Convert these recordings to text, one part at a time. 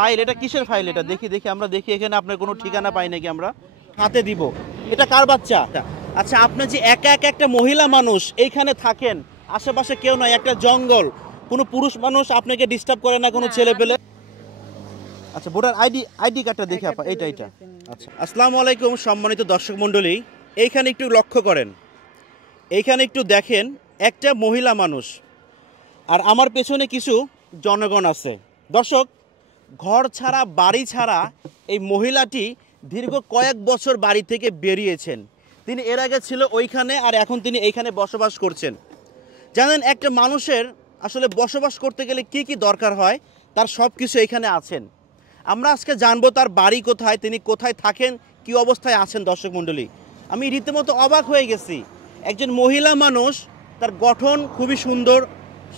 File এটা কিসের file? এটা দেখি দেখি আমরা দেখি এখানে আপনার কোনো ঠিকানা পাই নাকি আমরা হাতে দিব। এটা কার বাচ্চা? আচ্ছা, আপনি যে একা একা একটা মহিলা মানুষ এইখানে থাকেন, আশেপাশে কেউ নাই, একটা জঙ্গল, কোনো পুরুষ মানুষ আপনাকে ডিস্টার্ব করে না, কোনো ছেলে পেলে? আচ্ছা, ভোটার আইডি কার্ডটা দেখে আপা, এটা। আচ্ছা, আসসালামু আলাইকুম সম্মানিত দর্শক মণ্ডলী, এইখানে একটু লক্ষ্য করেন, এইখানে একটু দেখেন, একটা মহিলা মানুষ আর আমার পেছনে কিছু জনগণ আছে। দর্শক, ঘর ছাড়া বাড়ি ছাড়া এই মহিলাটি দীর্ঘ কয়েক বছর বাড়ি থেকে বেরিয়েছেন। তিনি এর আগে ছিল ওইখানে, আর এখন তিনি এইখানে বসবাস করছেন। জানেন, একটা মানুষের আসলে বসবাস করতে গেলে কি কি দরকার হয়, তার সব কিছু এখানে আছেন। আমরা আজকে জানবো তার বাড়ি কোথায়, তিনি কোথায় থাকেন, কি অবস্থায় আছেন। দর্শক মণ্ডলী, আমি রীতিমতো অবাক হয়ে গেছি। একজন মহিলা মানুষ, তার গঠন খুবই সুন্দর,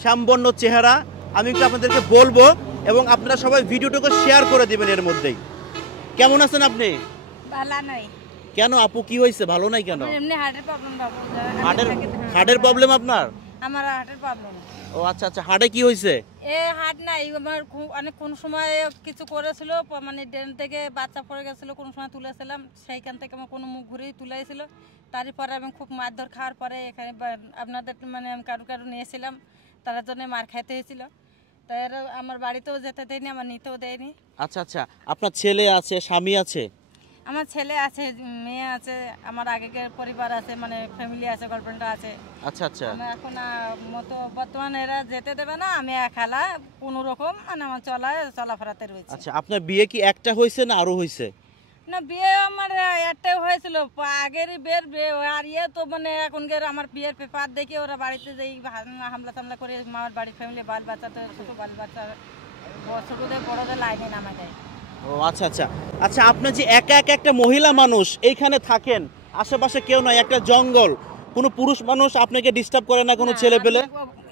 শ্যামবর্ণ চেহারা। আমি একটু আপনাদেরকে বলবো এবং আপনারা সবাই ভিডিওটাকে শেয়ার করে দিবেন এর মধ্যেই। কেমন আছেন আপনি? ভালো নাই। কেন আপু, কি হয়েছে? ভালো নাই কেন? এমনি হার্টের প্রবলেম বাবু। হার্টের প্রবলেম আপনার? আমার হার্টের প্রবলেম। ও আচ্ছা আচ্ছা, হার্টে কি হয়েছে? হার্ট নাই, আমার অনেক কোন সময় কিছু করেছিল, মানে ড্রেন থেকে বাচ্চা পড়ে গেছিল, কোন সময় তুলেছিলাম, সেইখান থেকে আমার কোনো মুখ ঘুরেই তুলেছিল। তারপরে আমি খুব মারধর খাওয়ার পরে এখানে আপনাদের মানে আমি কারু নিয়েছিলাম, তার জন্য মার খাইতে হয়েছিল। তাই আমার বাড়িতেও যেতে দেয়নি, আমার নিতেও দেয়নি। আচ্ছা আচ্ছা, আপনার ছেলে আছে, স্বামী আছে? আমার ছেলে আছে, মেয়ে আছে, আমার আগেকার পরিবার আছে, মানে ফ্যামিলি আছে, গার্লফ্রেন্ড আছে। আচ্ছা আচ্ছা, আমি এখন মতো বর্তমানে এরা যেতে দেবে না, আমি একালা কোনো রকম মানে আমার চলাফেরাতে রয়েছে। আচ্ছা, আপনার বিয়ে কি একটা হয়েছে না আরো হয়েছে? না, বিয়ে আমার একটাই হয়েছিল, আগেরই বিয়ে আর তো মানে এখনকার আমার বিয়ের পেপার দেখে ওরা বাড়িতে যেই হামলা টামলা করে আমার বাড়ির ফ্যামিলি বাল বাচ্চা, তো ছোটো বাল বাচ্চা ছোটোদের বড়দের লাইনে নামা দেয়। ও আচ্ছা আচ্ছা। আচ্ছা, আপনি যে একা একা একটা মহিলা মানুষ এইখানে থাকেন, আশেপাশে কেউ নাই, একটা জঙ্গল, কোনো পুরুষ মানুষ আপনাকে ডিস্টার্ব করে না, কোনো ছেলে পেলে?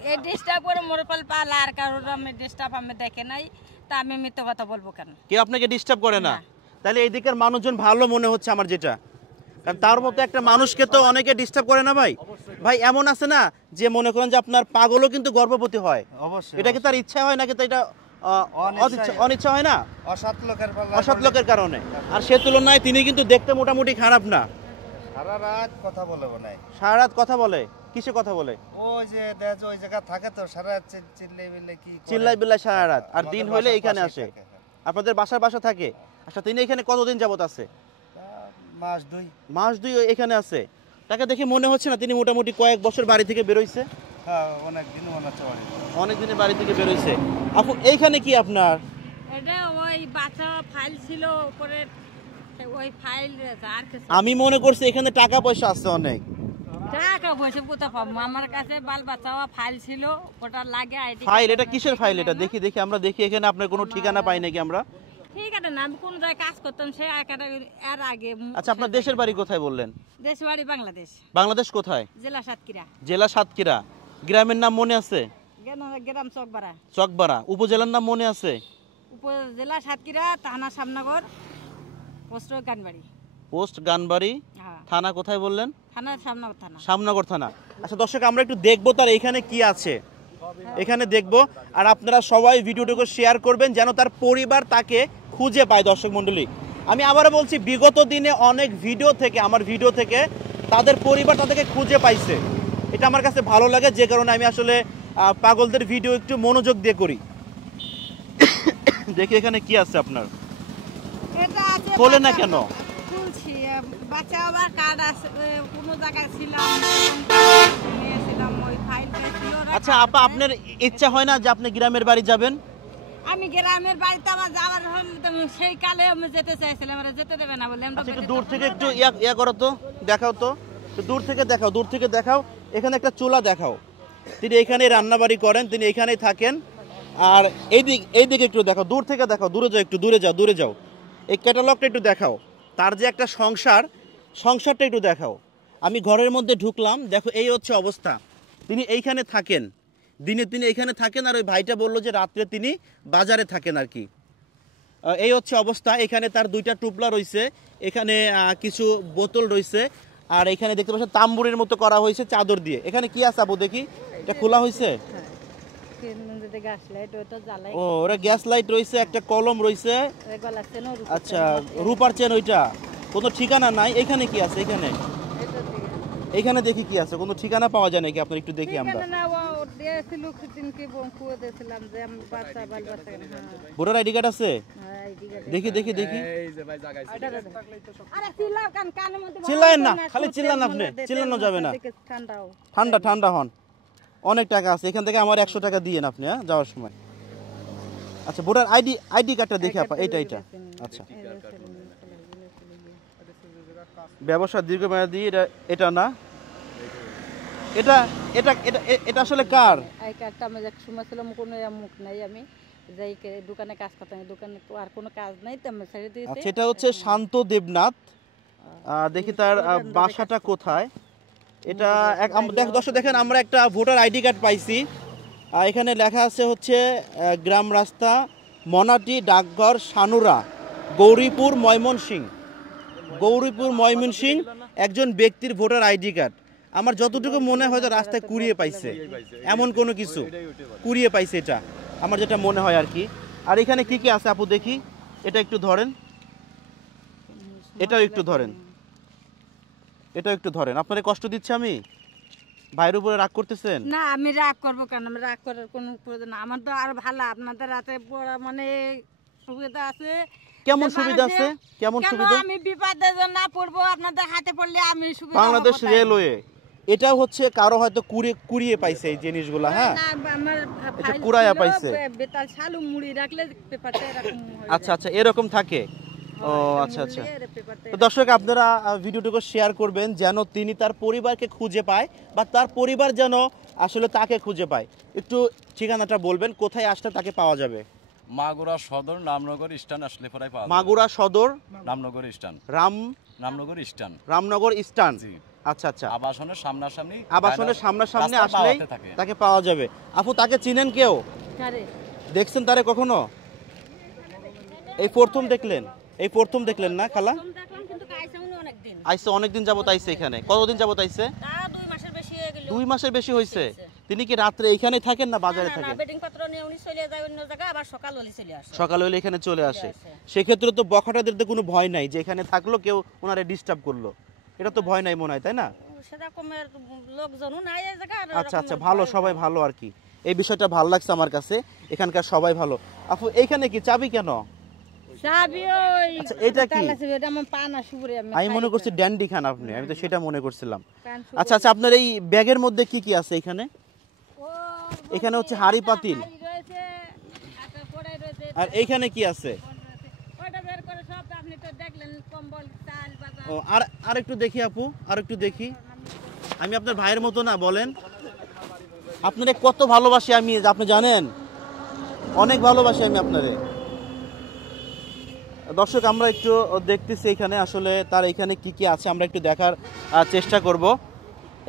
এই ডিস্টার্ব করে মোরপাল পাল আর কারোর আমি ডিস্টার্ব আমি দেখে নাই, তা আমি মিথ্যে কথা বলবো কেন? কেউ আপনাকে ডিস্টার্ব করে না? তাহলে এই দিকের মানুষজন ভালো মনে হচ্ছে আমার যেটা, কারণ তার মতো একটা মানুষকে তো অনেকে ডিস্টার্ব করে না ভাই। ভাই এমন আছে না যে মনে করেন যে আপনার পাগলও কিন্তু গর্ভবতী হয়, এটা কি তার ইচ্ছা হয় নাকি? তো এটা অনিচ্ছা হয় না, অসৎ লোকের কারণে। আর সে তুলনায় তিনি কিন্তু দেখতে মোটামুটি খারাপ না। সারা রাত কথা বলে না। সারা রাত কথা বলে? কিসে কথা বলে? ওই যে দেখ ওই জায়গা থাকে তো, সারা রাত চিল্লাই বিল্লাই সারা রাত, আর দিন হইলে এখানে আসে। আপনাদের বাসা থাকে? আচ্ছা, তিনি এখানে কতদিন যাবত আছে? মাস দুই এখানে আছে। তাকে দেখে মনে হচ্ছে না তিনি মোটামুটি কয়েক বছর বাড়ি থেকে বেরোইছে? হ্যাঁ, অনেক দিনের বাড়ি থেকে বেরোইছে। আপু, এইখানে কি আপনার? এটা ওই বাচ্চা ফাইল ছিল উপরে, ওই ফাইল আর কিছু। আমি মনে করছি এখানে টাকা পয়সা আছে অনেক। টাকা পয়সা কোথা পাবো? আমার কাছে বাল বাচ্চা ফাইল ছিল, ওটা লাগে আইডি ফাইল। এটা কিসের ফাইল? এটা দেখি দেখি আমরা দেখি এখানে আপনার কোনো ঠিকানা পাই নাকি আমরা। ঠিক আছে না, আমি কোন জায়গায় কাজ করতাম সে এর আগে। আচ্ছা, আপনার দেশের বাড়ি কোথায় বললেন? দেশের বাড়ি বাংলাদেশ। বাংলাদেশ কোথায়? জেলা সাতক্ষীরা। জেলা সাতক্ষীরা। গ্রামের নাম মনে আছে? গ্রাম চকবাড়া। উপজেলার নাম মনে আছে? উপজেলা সাতক্ষীরা, থানা শ্যামনগর, পোস্ট গানবাড়ি। পোস্ট গানবাড়ি। থানা কোথায় বললেন? থানা শ্যামনগর থানা। শ্যামনগর থানা। আচ্ছা দর্শক, আমরা একটু দেখবো তার এখানে কি আছে, এখানে দেখবো। আর আপনারা সবাই ভিডিওটাকে শেয়ার করবেন যেন তার পরিবার তাকে খুঁজে পায়। দর্শক মণ্ডলী, আমি আবারও বলছি, বিগত দিনে অনেক ভিডিও থেকে, আমার ভিডিও থেকে তাদের পরিবার তাদেরকে খুঁজে পাইছে। এটা আমার কাছে ভালো লাগে, যে কারণে আমি আসলে পাগলদের ভিডিও একটু মনোযোগ দিয়ে করি। দেখি এখানে কি আছে আপনার। খোলে না কেন? খুলছি, বাচ্চা আবার কার্ড আছে, কোনো জায়গায় ছিলাম, ওই ফাইলটা ছিল। আচ্ছা আপা, আপনার ইচ্ছা হয় না যে আপনি গ্রামের বাড়ি যাবেন? আমি গ্রামের বাড়িতে আমার যাওয়ার হলে সেই কালে আমি যেতে চাইছিলাম, আমরা যেতে দেবে না বলে। একটু দূর থেকে একটু ইয়া করো তো, দেখাও তো, দূর থেকে দেখাও। এখানে একটা চুলা দেখাও। তিনি এখানে রান্নাবাড়ি করেন, তিনি এখানেই থাকেন। আর এইদিকে একটু দেখাও, দূর থেকে দেখাও, দূরে যাও। এই ক্যাটালগটা একটু দেখাও, তার যে একটা সংসারটা একটু দেখাও। আমি ঘরের মধ্যে ঢুকলাম, দেখো এই হচ্ছে অবস্থা। তিনি এইখানে থাকেন, দিনে তিনি এইখানে থাকেন, আর ওই ভাইটা বললো যে রাত্রে তিনি বাজারে থাকেন আর কি। এই হচ্ছে অবস্থা। এখানে তার দুইটা টুপলা রয়েছে, এখানে কিছু বোতল রয়েছে, আর এখানে দেখতে পাচ্ছেন তাম্বুরের মতো করা হয়েছে চাদর দিয়ে। এখানে কি আছে আপু দেখি, এটা খোলা হয়েছে? যেটা গ্যাস লাইট ওটা জ্বালাই ও ওরা গ্যাস লাইট রয়েছে, একটা কলম রয়েছে। গলার চেন আচ্ছা রূপার চেন ওইটা, কোনো ঠিকানা নাই। এখানে কি আছে? এখানে এটা দিয়ে এখানে দেখি কি আছে, কোনো ঠিকানা পাওয়া যায় নাকি? আপনার একটু দেখি আমরা। না ও দিয়েছিল সেদিনকে বঙ্কুয়ে দিয়েছিলাম যে আমি বাচ্চা বাল বাচ্চা ভোটার আইডি কার্ড আছে? হ্যাঁ দেখি দেখি দেখি। আরে চিল্লাও কান কানের মধ্যে চিল্লায়েন না, খালি চিল্লান আপনি, চিল্লানো যাবে না। ঠান্ডাও ঠান্ডা ঠান্ডা হন। অনেক টাকা আছে এখান থেকে, আমার 100 টাকা দিয়েন আপনি হ্যাঁ যাওয়ার সময়। আচ্ছা ভোটার আইডি কার্ডটা দেখি আপা, এইটা আচ্ছা ব্যবসা দীর্ঘমেয়াদী, এটা না, এটা এটা এটা এটা আসলে কার? আই কার্ডটা আমি এক সময় ছিলাম কোনো মুখ নাই, আমি যাই দোকানে কাজ করতাম, দোকানে তো আর কোনো কাজ নাই তো আমি ছেড়ে দিয়েছি। আচ্ছা এটা হচ্ছে শান্ত দেবনাথ। দেখি তার বাসাটা কোথায়। এটা দর্শক দেখেন, আমরা একটা ভোটার আইডি কার্ড পাইছি। এখানে লেখা আছে হচ্ছে গ্রাম রাস্তা মনাটি ডাকঘর সানুরা, গৌরীপুর ময়মনসিংহ। গৌরীপুর ময়মনসিংহ একজন ব্যক্তির ভোটার আইডি কার্ড। আমার যতটুকু মনে হয় হয়তো রাস্তায় কুড়িয়ে পাইছে, এমন কোনো কিছু কুড়িয়ে পাইছে, এটা আমার যেটা মনে হয় আর কি। আর এখানে কি কি আছে আপু দেখি, এটা একটু ধরেন, এটাও একটু ধরেন, এটাও একটু ধরেন। আপনারে কষ্ট দিচ্ছে আমি? ভাইয়ের উপরে রাগ করতেছেন? না আমি রাগ করবো কেন, আমি রাগ করার কোনো প্রয়োজন না। আমার তো আর ভালো, আপনাদের রাতে পড়া মানে সুবিধা আছে। কেমন সুবিধা আছে? কেমন সুবিধা? আমি বিপদে না পড়বো, আপনাদের হাতে পড়লে আমি সুবিধা। বাংলাদেশ রেলওয়ে এটা হচ্ছে কারো হয়তো কুড়িয়ে পাইছে এই জিনিসগুলো। হ্যাঁ আমার এটা কুড়ায়া পাইছে। বেতাল শালু মুড়ি রাখলে পেপারটা এরকম হয়। আচ্ছা আচ্ছা এরকম থাকে। ও আচ্ছা আচ্ছা। তো দর্শক আপনারা ভিডিওটুকু শেয়ার করবেন যেন তিনি তার পরিবারকে খুঁজে পায়, বা তার পরিবার যেন আসলে তাকে খুঁজে পায়। একটু ঠিকানাটা বলবেন, কোথায় আসলে তাকে পাওয়া যাবে? মাগুরা সদর রামনগর স্ট্যান্ড আসলে পরাই পাওয়া যাবে। মাগুরা সদর রামনগর স্ট্যান্ড, রামনগর স্ট্যান্ড। জি আচ্ছা আচ্ছা, আবাসনের সামনাসামনি, আবাসনের সামনাসামনি রাস্তার আসলেই পাওয়াতে থাকে। তাকে পাওয়া যাবে। আপু তাকে চিনেন কেউ? কারে দেখছেন তারে কখনো? এই প্রথম দেখলেন? এই প্রথম দেখলেন না খালা? দেখলাম কিন্তু কাইছে উনি অনেক দিন। আইছে অনেকদিন যাবত আইছে এখানে। কতদিন যাবত আইছে? তা 2 মাসের বেশি হয়ে গেল। 2 মাসের বেশি হয়েছে। তিনি কি রাত্রে এখানেই থাকেন না বাজারে না থাকেন? বেডিং পত্র নিয়ে উনি চলে যায় অন্য জায়গায়, আবার সকাল হলে চলে আসে। সকালে হলে এখানে চলে আসে। সেক্ষেত্রে তো বখাটাদের তো কোনো ভয় নাই যে এখানে থাকলো কেউ ওনারে ডিস্টার্ব করলো, এটা তো ভয় নাই মনে হয়, তাই না? সেরকমের লোকজনও নাই এই জায়গা। আচ্ছা আচ্ছা ভালো, সবাই ভালো আর কি। এই বিষয়টা ভালো লাগছে আমার কাছে, এখানকার সবাই ভালো। আপু এইখানে কি চাবি কেন? চাবি ওই আচ্ছা এটা কি? এটা আমার পানা সুরে আমি মনে করছি ড্যান্ডি খান আপনি, আমি তো সেটা মনে করছিলাম। কান আচ্ছা আচ্ছা আপনার এই ব্যাগের মধ্যে কি কি আছে এখানে? এখানে হচ্ছে হাঁড়ি পাতিল, রয়েছে, একটা কড়াই রয়েছে, আর এইখানে কি আছে? ওটা বের করে সব আপনি তো দেখলেন, কম্বল চাল বাজার। ও আর একটু দেখি আপু, আর একটু দেখি। আমি আপনার ভাইয়ের মতো না, বলেন আপনারে কত ভালোবাসি আমি, আপনি জানেন অনেক ভালোবাসি আমি আপনারে। দর্শক আমরা একটু দেখতেছি এখানে আসলে তার এখানে কি কি আছে, আমরা একটু দেখার চেষ্টা করব।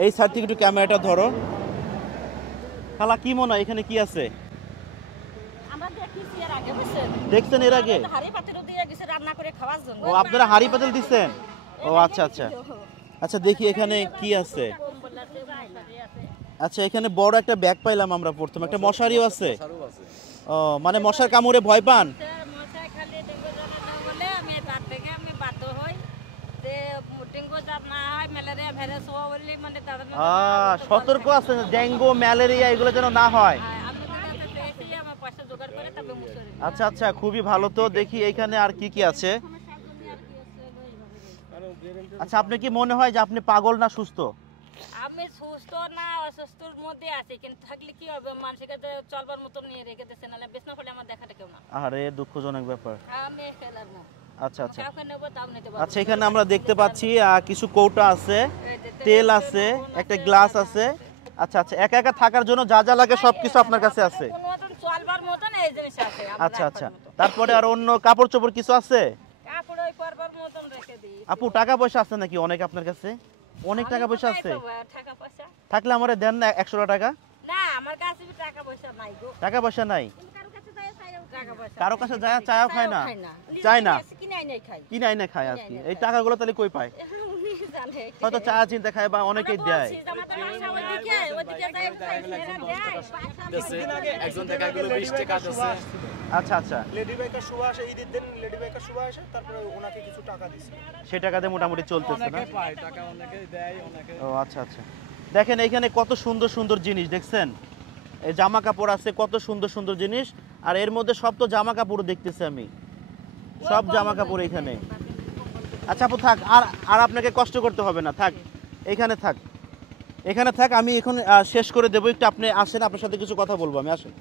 এই সাইড থেকে একটু ক্যামেরাটা ধরো। খালা কি মনে হয় এখানে কি আছে? আমরা দেখেছি এর আগে, বুঝছেন? দেখছেন এর আগে? হাড়ি পাতিল দিয়ে গেছে রান্না করে খাওয়ার জন্য। ও আপনারা হাঁড়ি পাতিল দিচ্ছেন? ও আচ্ছা আচ্ছা আচ্ছা দেখি এখানে কি আছে। আচ্ছা এখানে বড় একটা ব্যাগ পাইলাম আমরা, প্রথমে একটা মশারিও আছে। ও মানে মশার কামড়ে ভয় পান? মশাই খালি ডেঙ্গু জ্বর হলে আমি তার থেকে আমি বাধ্য হই যে ডেঙ্গু জ্বর না হয়, ম্যালেরিয়া ভাইরাস হওয়া বলে মানে তাদের সতর্ক আছে ডেঙ্গু ম্যালেরিয়া এগুলো যেন না হয়। আমি তো তাতে পেয়েছি, আমার পয়সা জোগাড় করে তবে মুসুরি। আচ্ছা আচ্ছা খুবই ভালো। তো দেখি এইখানে আর কি কি আছে। আচ্ছা আপনি কি মনে হয় যে আপনি পাগল না সুস্থ? আমি সুস্থ না অসুস্থর মধ্যে আছি, কিন্তু থাকলে কি হবে, মানুষের কাছে চলবার মতো নিয়ে রেখে দিচ্ছে, নাহলে বেচনা করলে আমার দেখাটা কেউ না। আরে দুঃখজনক ব্যাপার। আমি খেলার না। আচ্ছা আচ্ছা কাউকে নেবো তাও নিতে পারবো। আচ্ছা এখানে আমরা দেখতে পাচ্ছি কিছু কৌটা আছে, তেল আছে, একটা গ্লাস আছে। আচ্ছা আচ্ছা একা একা থাকার জন্য যা যা লাগে সবকিছু আপনার কাছে আছে? কোনো মতন চলবার মতন এই জিনিস আছে। আচ্ছা আচ্ছা তারপরে আর অন্য কাপড় চোপড় কিছু আছে? কাপড় ওই পরবার মতন রেখে দিই। আপু টাকা পয়সা আছে নাকি অনেক আপনার কাছে? অনেক টাকা পয়সা আছে? টাকা পয়সা থাকলে আমারে দেন না 100 টাকা। না আমার কাছে টাকা পয়সা নাই গো। টাকা পয়সা নাই? কারো কাছে যায় টাকা পয়সা, কারো কাছে যায় চায়ও খায় না? চাই না কিনাই না খায় আর কি। এই টাকাগুলো তাহলে কই পায়? হয়তো চা চিন্তা খায় বা অনেকেই দেয়। একজন দেখা গেল 20 টাকা দিচ্ছে। আচ্ছা আচ্ছা, লেডি বাইকার শুভ আসে, ঈদের দিন লেডি বাইকার শুভ আসে, তারপরে ওনাকে কিছু টাকা দিছে। সেই টাকাতে মোটামুটি চলতেছে না? অনেকে পায় টাকা, অনেকে দেয়, অনেকে। ও আচ্ছা আচ্ছা, দেখেন এখানে কত সুন্দর সুন্দর জিনিস দেখছেন, এই জামা কাপড় আছে, কত সুন্দর সুন্দর জিনিস। আর এর মধ্যে সব তো জামা কাপড় দেখতেছি আমি, সব জামা কাপড় এখানে। আচ্ছা আপু থাক, আর আর আপনাকে কষ্ট করতে হবে না, থাক এখানে থাক, এখানে থাক। আমি এখন শেষ করে দেবো, একটু আপনি আসেন, আপনার সাথে কিছু কথা বলবো আমি। আসেন,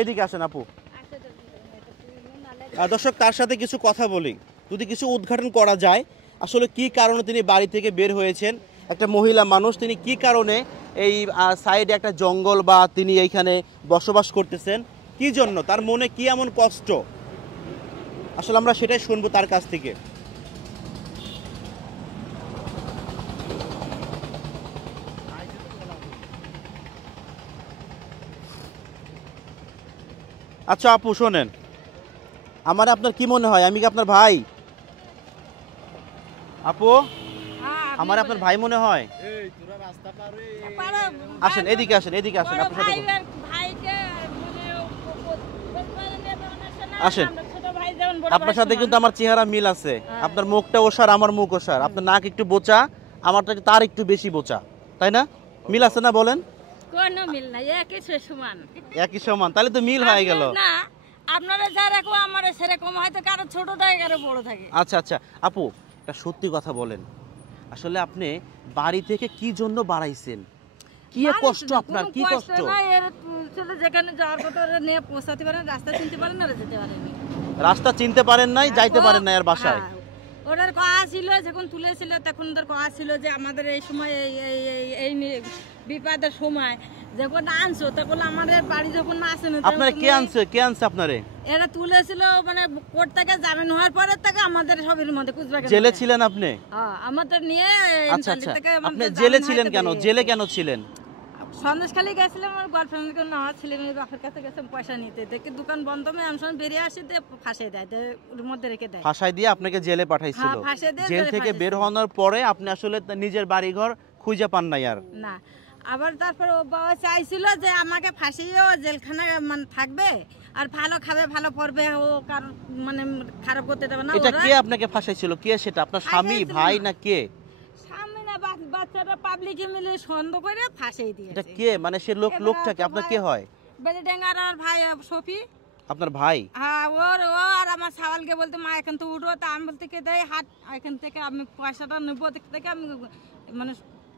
এদিকে আসেন আপু। দর্শক, তার সাথে কিছু কথা বলি, যদি কিছু উদ্ঘাটন করা যায়, আসলে কি কারণে তিনি বাড়ি থেকে বের হয়েছেন, একটা মহিলা মানুষ, তিনি কি কারণে এই সাইডে একটা জঙ্গল বা তিনি এইখানে বসবাস করতেছেন, কি জন্য, তার মনে কি এমন কষ্ট, আসলে আমরা সেটাই শুনবো তার কাছ থেকে। আচ্ছা আপু শোনেন, আমার আপনার কি মনে হয়, আমি কি আপনার ভাই? আপু আমার আপনার ভাই মনে হয়? এই তোরা রাস্তা পার হয়ে আসেন এদিকে, আসেন এদিকে, আসেন আপনার সাথে আসেন। আপনার সাথে কিন্তু আমার চেহারা মিল আছে, আপনার মুখটা ওসার, আমার মুখ ওসার, আপনার নাক একটু বোচা, আমারটা তার একটু বেশি বোচা, তাই না? মিল আছে না বলেন? কোনো মিল নাই, একই সমান। একই সমান, তাহলে তো মিল হয়ে গেল। না, আপনারা যেরকম আমার সেরকম, হয়তো কারো ছোট থাকে কারো বড় থাকে। আচ্ছা আচ্ছা আপু, একটা সত্যি কথা বলেন, আসলে আপনি বাড়ি থেকে কি জন্য বাড়াইছেন, কি কষ্ট আপনার, কি কষ্ট? যেখানে যাওয়ার কথা ওরা নিয়ে পৌঁছাতে পারেন, রাস্তা চিনতে পারেন না, যেতে পারেনি, রাস্তা চিনতে পারেন নাই, যাইতে পারেন না আর বাসায়। ওদের কথা ছিল যখন তুলেছিল, তখন ওদের কথা ছিল যে আমাদের এই সময় এই বিপদের সময় যখন আনছো, তখন আমাদের বাড়ি যখন আসে না, আপনারে কে আনছে, কে আনছে আপনারে? এরা তুলেছিল, মানে কোর্ট থেকে জামিন হওয়ার পরে থেকে আমাদের সবের মধ্যে কুচবাগে জেলে ছিলেন আপনি? আমাদের নিয়ে। আচ্ছা আচ্ছা, আপনি জেলে ছিলেন কেন, জেলে কেন ছিলেন? সন্দেশখালী গেছিলাম, আমার গার্লফ্রেন্ডকে নেওয়া ছেলে মেয়ে বাপের কাছে গেছিলাম পয়সা নিতে, দেখি দোকান বন্ধ, আমি সঙ্গে বেরিয়ে আসি, ফাঁসাই দেয়, ওর মধ্যে রেখে দেয়, ফাঁসাই দিয়ে আপনাকে জেলে পাঠাইছিল। জেল থেকে বের হওয়ার পরে আপনি আসলে নিজের বাড়ি ঘর খুঁজে পান নাই আর না। আবার তারপর ও বাবা চাইছিল যে আমাকে ফাঁসিয়ে ও জেলখানা মানে থাকবে, আর ভালো খাবে, ভালো পড়বে, ও কারণ মানে খারাপ করতে দেবে না। এটা কে আপনাকে ফাঁসাইছিল, কে সেটা, আপনার স্বামী, ভাই না কে? স্বামী না, বাচ্চারা পাবলিকে মিলে সন্দেহ করে ফাঁসিয়ে দিয়েছে। এটা কে, মানে সে লোকটাকে আপনার কে হয়? বেলিডাঙ্গার আর ভাই সফি, আপনার ভাই? হ্যাঁ, ও আর আমার সাওয়ালকে বলতে মা এখান থেকে উঠো, তা আমি বলতে কে দেয় হাট, এখান থেকে আমি পয়সাটা নেবো, থেকে আমি মানে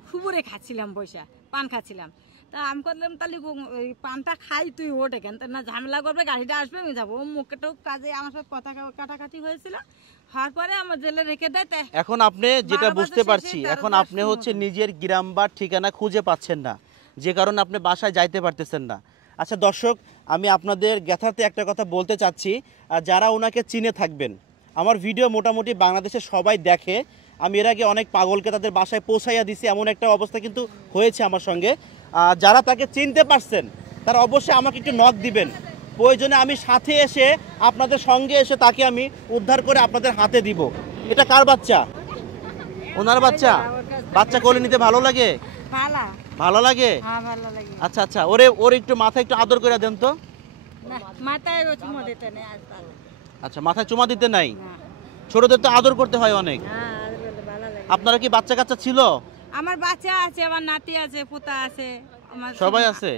সুবুরে খাচ্ছিলাম, পয়সা পান খাচ্ছিলাম, তা আমি করলাম তাহলে ওই পানটা খাই, তুই ওঠ এখান, না ঝামেলা করবে, গাড়িটা আসবে, আমি যাবো। ও মুখেটাও কাজে আমার সাথে কথা কাটাকাটি হয়েছিল, হওয়ার পরে আমার জেলে রেখে দেয়। তাই এখন আপনি যেটা বুঝতে পারছি, এখন আপনি হচ্ছে নিজের গ্রাম বা ঠিকানা খুঁজে পাচ্ছেন না, যে কারণে আপনি বাসায় যাইতে পারতেছেন না। আচ্ছা দর্শক, আমি আপনাদের গ্যাথাতে একটা কথা বলতে চাচ্ছি, যারা ওনাকে চিনে থাকবেন, আমার ভিডিও মোটামুটি বাংলাদেশে সবাই দেখে, আমি এর আগে অনেক পাগলকে তাদের বাসায় পৌঁছাইয়া দিছি, এমন একটা অবস্থা কিন্তু হয়েছে আমার সঙ্গে। যারা তাকে চিনতে পারছেন তারা অবশ্যই আমাকে একটু নক দিবেন, প্রয়োজনে আমি সাথে এসে আপনাদের সঙ্গে এসে তাকে আমি উদ্ধার করে আপনাদের হাতে দিব। এটা কার বাচ্চা? ওনার বাচ্চা? বাচ্চা কোলে নিতে ভালো লাগে? ভালো লাগে? আচ্ছা আচ্ছা, ওর একটু মাথায় একটু আদর করে দেন তো। মাথায় চুমা দিতে নেই। আচ্ছা, মাথায় চুমা দিতে নাই? ছোটদের তো আদর করতে হয় অনেক। আপনারা কি বাচ্চা কাচ্চা ছিল? আমার বাচ্চা আছে, আমার নাতি আছে, পোতা আছে, সবাই আছে।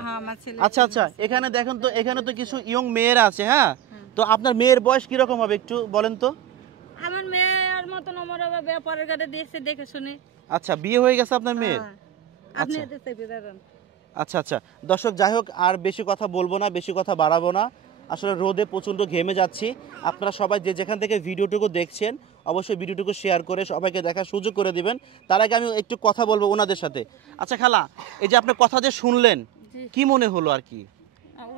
আচ্ছা আচ্ছা, এখানে দেখেন তো, এখানে তো কিছু ইয়ং মেয়েরা আছে। হ্যাঁ, তো আপনার মেয়ের বয়স কিরকম হবে একটু বলেন তো? আমার মেয়ের মতন আমার পরের ঘরে দেখছে, দেখে শুনে। আচ্ছা, বিয়ে হয়ে গেছে আপনার মেয়ের? আচ্ছা আচ্ছা দর্শক, যাই হোক, আর বেশি কথা বলবো না, বেশি কথা বাড়াবো না, আসলে রোদে প্রচণ্ড ঘেমে যাচ্ছি। আপনারা সবাই যে যেখান থেকে ভিডিওটুকু দেখছেন অবশ্যই ভিডিওটুকু শেয়ার করে সবাইকে দেখার সুযোগ করে দিবেন। তার আগে আমি একটু কথা বলবো ওনাদের সাথে। আচ্ছা খালা, এই যে আপনি কথা যে শুনলেন, কি মনে হলো আর কি?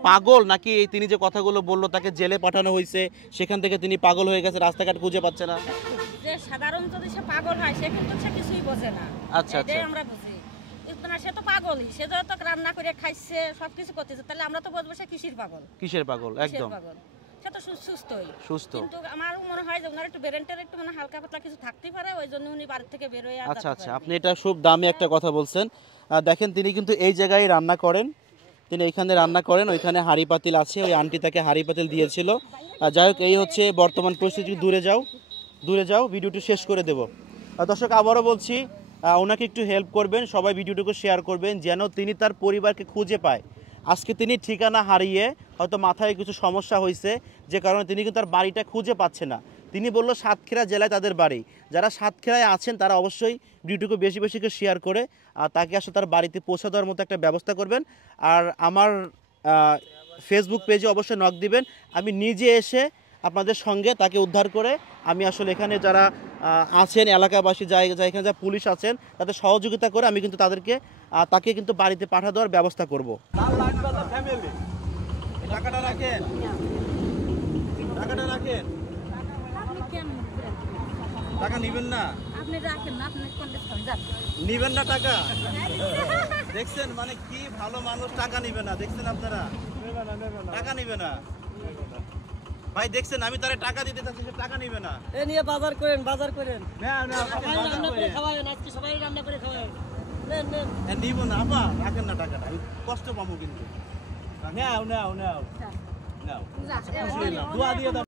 পাগল নাকি তিনি যে কথাগুলো বললো তাকে জেলে পাঠানো হয়েছে, সেখান থেকে তিনি পাগল হয়ে গেছে, রাস্তাঘাট খুঁজে পাচ্ছে না? যে সাধারণ যদি সে পাগল হয়, সে কিন্তু সে কিছুই বোঝে না। আচ্ছা আচ্ছা, আমরা বুঝি সে তো পাগলই, সে যত রান্না করে খাইছে, সবকিছু করতেছে, তাহলে আমরা তো বুঝবো সে কিসের পাগল। কিসের পাগল? একদম সে তো সুস্থই সুস্থ। কিন্তু আমার মনে হয় যে ওনার একটু ব্রেনটার একটু মানে হালকা পাতলা কিছু থাকতেই পারে, ওই জন্য উনি বাড়ি থেকে বের হয়ে আচ্ছা আচ্ছা, আপনি এটা খুব দামি একটা কথা বলছেন। দেখেন তিনি কিন্তু এই জায়গায় রান্না করেন, তিনি এইখানে রান্না করেন, ওইখানে হাঁড়ি পাতিল আছে, ওই আন্টি তাকে হাঁড়ি পাতিল দিয়েছিল। যাই হোক, এই হচ্ছে বর্তমান পরিস্থিতি। দূরে যাও, ভিডিওটি শেষ করে দেব। দর্শক আবারও বলছি, ওনাকে একটু হেল্প করবেন, সবাই ভিডিওটুকু শেয়ার করবেন যেন তিনি তার পরিবারকে খুঁজে পায়। আজকে তিনি ঠিকানা হারিয়ে হয়তো মাথায় কিছু সমস্যা হয়েছে, যে কারণে তিনি কিন্তু তার বাড়িটা খুঁজে পাচ্ছে না। তিনি বলল সাতক্ষীরা জেলায় তাদের বাড়ি। যারা সাতক্ষীরায় আছেন তারা অবশ্যই ভিডিওটুকু বেশি বেশি করে শেয়ার করে তাকে আসলে তার বাড়িতে পৌঁছে দেওয়ার মতো একটা ব্যবস্থা করবেন। আর আমার ফেসবুক পেজে অবশ্যই নক দিবেন, আমি নিজে এসে আপনাদের সঙ্গে তাকে উদ্ধার করে আমি আসলে এখানে যারা আছেন এলাকাবাসী, এখানে যা পুলিশ আছেন তাদের সহযোগিতা করে আমি কিন্তু তাকে কিন্তু বাড়িতে পাঠা দেওয়ার ব্যবস্থা করব। টাকাটা রাখেন, টাকাটা রাখেন। টাকা নিবেন না? আপনি রাখেন না, আপনি নিবেন না টাকা? দেখছেন মানে কি ভালো মানুষ, টাকা নিবে না। দেখছেন আপনারা, টাকা নিবে না ভাই। দেখছেন আমি তারে টাকা দিতে চাচ্ছি, সে টাকা নিবে না। এ নিয়ে বাজার করেন, বাজার করেন। সবাই রান্না করে খাওয়াবেন, আজকে সবাই রান্না করে খাওয়াবেন। নেন নেন। নিব না আপা, রাখেন না টাকাটা, আমি কষ্ট পাবো কিন্তু। নাও নাও নাও নাও, দোয়া দিয়ে দাও।